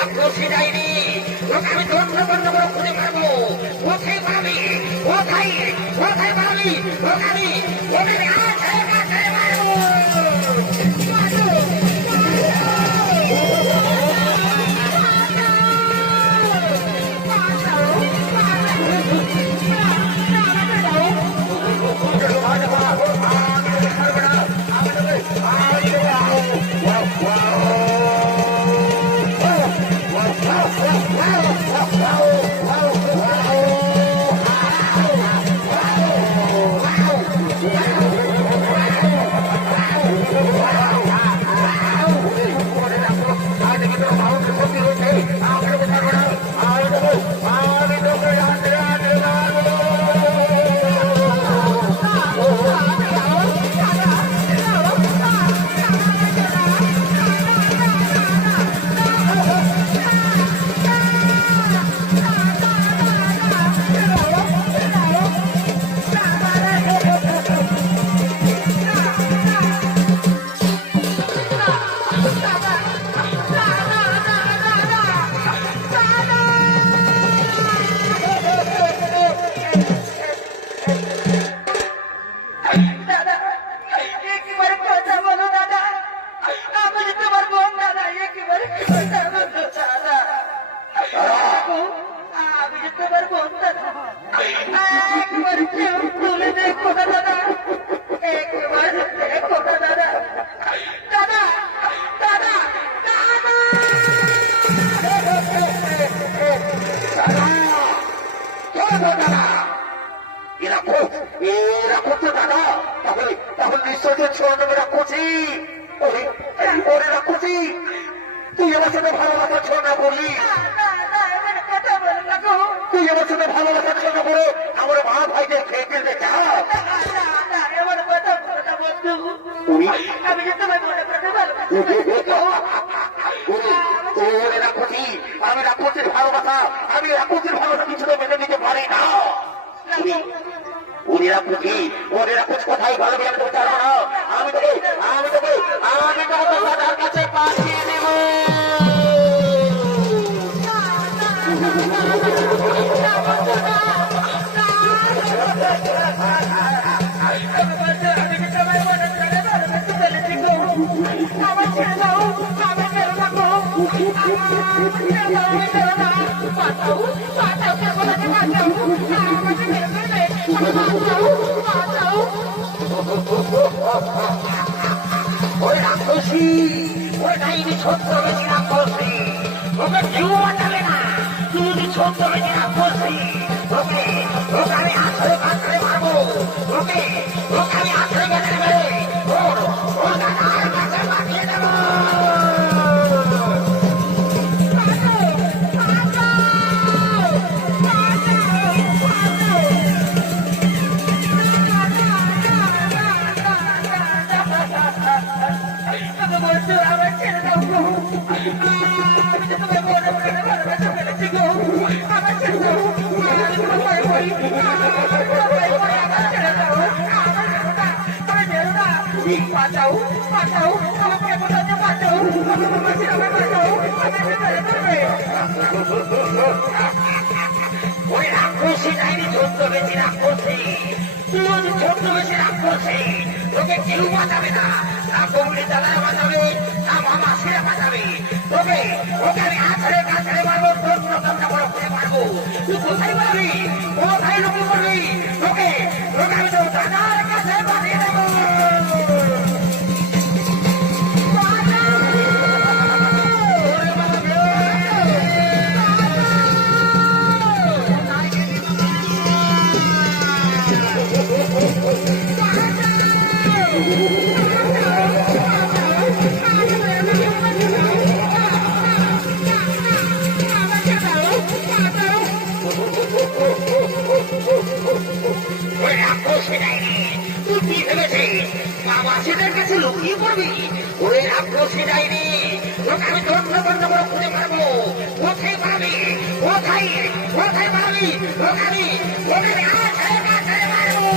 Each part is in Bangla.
রাক্ষসী ডাইনি ওকে আমি ধন্য ধন্য করে খুঁজে পারবো। কোথায় পাবি? কোথায় কোথায় পাবি? ওকে আমি ওদের কাছে কাছে মারবো। তুই আমার সাথে ভালোবাসা ছড়া করলি, তুই আমার সাথে ভালোবাসা ছড়া করে আমার মা ভাইকে খেয়ে ফেলতে চাস। আমি রাক্ষসের ভালোবাসা, আমি রাক্ষসের ভালোবাসা কিছুতে মেনে নিতে পারি না। উনি রাক্ষসী, ওদের রাক্ষস কোথায় ভালো আমি তোকে পারবো না। আমি তোকে দাদার কাছে পাঠিয়ে দেব। ওই রাক্ষসী, ওই ডাইনি ছোট্ট বেশি রাক্ষসী, ওকে কেউ বাঁচাবে না। তুমি ছোট্ট বেশি রাক্ষসী, ওকে আমি আছড়ে পাছড়ে মারবো। ওকে আমি আছড়ে বেঁধে নেবে, ওর দাদার কাছে পাঠিয়ে দেবো। ওই রাক্ষসী ডাইনি ছোট্ট বেশি রাক্ষসী, তুই ছোট্ট বেশি রাক্ষসী, তোকে কেউ বাঁচাবে না। না কমলি দাদারা বাঁচাবে, না মামা সিরা বাঁচাবে। ওকে আমি আছড়ে কাছড়ে মারবো, তোর বড় করে মারবো। তুই কোথায় পারবি? কোথায় লুকিয়ে পড়বি? ওকে আমি তোর দাদার কাছে পাঠিয়ে দেবো। মামাসিদের কাছে লুকিয়ে পড়বি? ওই রাক্ষসী ডাইনি তোকে আমি ধন্য ধন্য করে খুঁজে পারবো। কোথায় পাবি? কোথায় পাবি? ওকে আমি ওদের কাছে কাছে মারবো।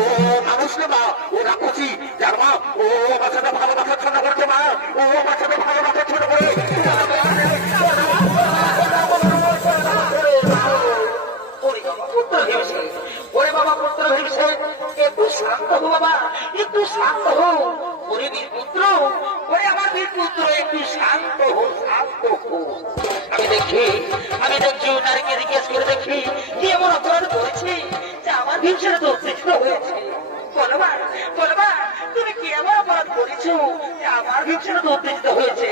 ও মানুষ না মা, ও রাক্ষসী যার মা, ও বাচ্চাটা ভালোবাসার ছোট করছে মা, ও বাচ্চাটা ভালোবাসার ছোট করে ওরে বাবা পুত্র ভেবেছে একটু শান্ত হো বাবা, একটু শান্ত হো ওরে বীর পুত্র, ওরে আমার বীর পুত্র একটু শান্ত হো, শান্ত হো। আমি দেখছি ওনারকে জিজ্ঞেস করে দেখি কি এমন অপরাধ করেছে যে আমার হিংসার দোষিত হয়েছে। বলবা তুমি কি এমন অপরাধ করেছো যে আমার হিংসার দোষিত হয়েছে?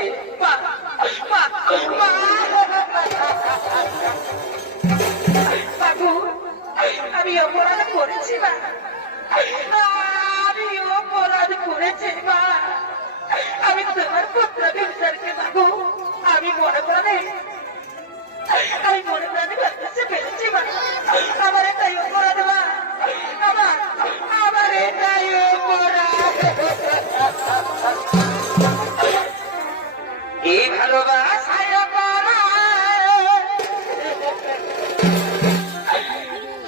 বাবু আমি অপরাধ করেছি মা, আমি অপরাধ করেছি মা, আমি তোমার পুত্র বিমসারকে বাবু আমি মনে প্রাণে ভাবতে পেরেছি মা, আমার এটাই অপরাধ মা, আমার এটাই অপরাধ। এই ভালোবাসায়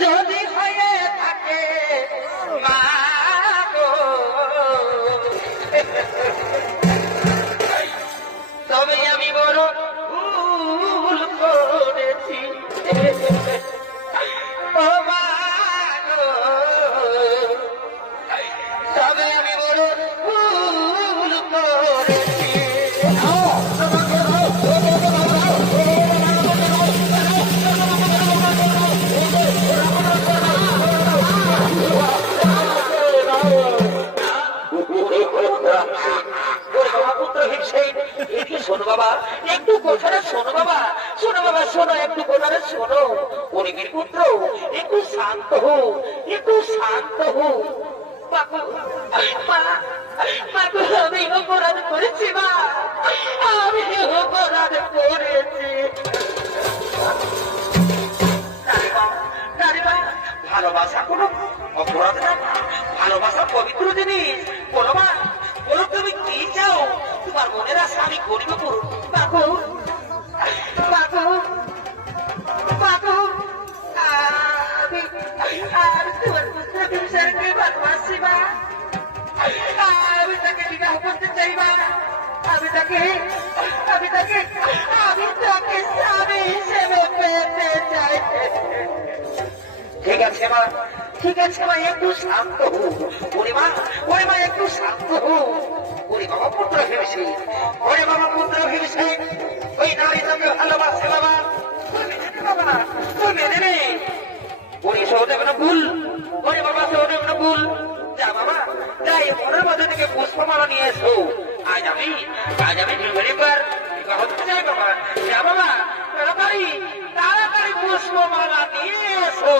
যদি হয়ে থাকে মা গো, তবে আমি বড় ভুল করেছি ও মা গো, তবে আমি বড় ভুল করেছি। শোনো বাবা একটু কথাটা শোনো বাবা, শোনো বাবা শোনো একটু কথাটা শোনো। পরিবীর পুত্র একটু শান্ত হো, একটু শান্ত হো। আমি অপরাধ করেছি মা, আমি অপরাধ করেছি। ভালোবাসা কোনো অপরাধ না, ভালোবাসা পবিত্র জিনিস। বলো মা, বলো তুমি কি চাও? তোমার মনের আশা আমি করিব করুন। বাবু আমি তোমার পুত্র বিমসারকে ভালোবাসি মা, আমি তাকে বিবাহ করতে চাই মা, আমি তাকে স্বামী হিসেবে পেতে চাই। ঠিক আছে মা, ঠিক আছে মা, একটু শান্ত হো। ওরে মা একটু শান্ত হো। ওরে বাবা পুত্র ভেবেছে, ওরে বাবা পুত্র ভেবেছে ওই নারী তোকে ভালোবাসে বাবা, তুই মেনে নে। ওরে সহদেব না ভুল, ওরে বাবা সহদেব না ভুল। যা বাবা যাই মনের মধ্যে থেকে পুষ্পমালা নিয়ে এসো। আজ আমি বিবাহ হতে চাই বাবা। যা বাবা তাড়াতাড়ি পুষ্পমালা নিয়ে এসো।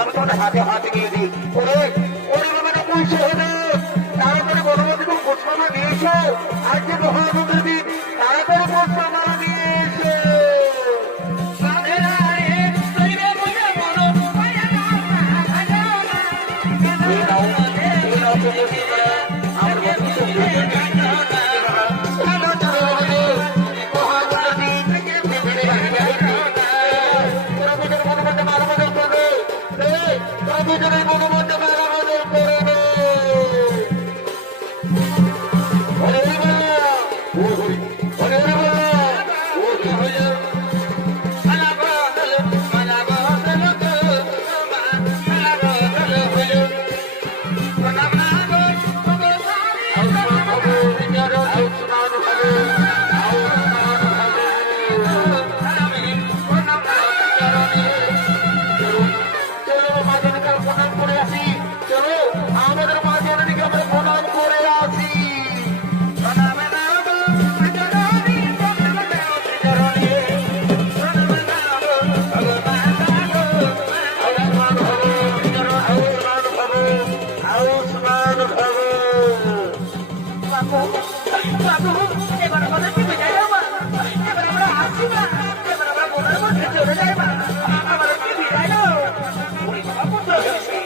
আমি তোমাদের হাতে হাতে নিয়ে দিই। ওরে মানে পয়সা হবে তারপরে বড় পুষ্পমা নিয়েছো। আজকে মহানন্দের দিন, তাড়াতাড়ি পুষ্পমালা নিয়ে এসো। আমাদের মা জননীকে আমরা প্রণাম করে আসি। দাদু এবার আমাদেরকে বিদায় দাও মা এবার আমরা আসছি না এবার আমরা মনের মধ্যে চলে যাই মা আমাদেরকে বিদায় দাও ওরে বাবা পুত্র হয়েছে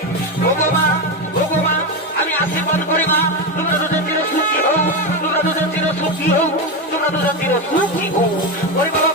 ভগবান ভগবান আমি আশীর্বাদ করি মা তোমরা দুজন চির সুখী হও তোমরা দুজন চির সুখী হও তোমরা দুজন চির সুখী হও ওরে বাবা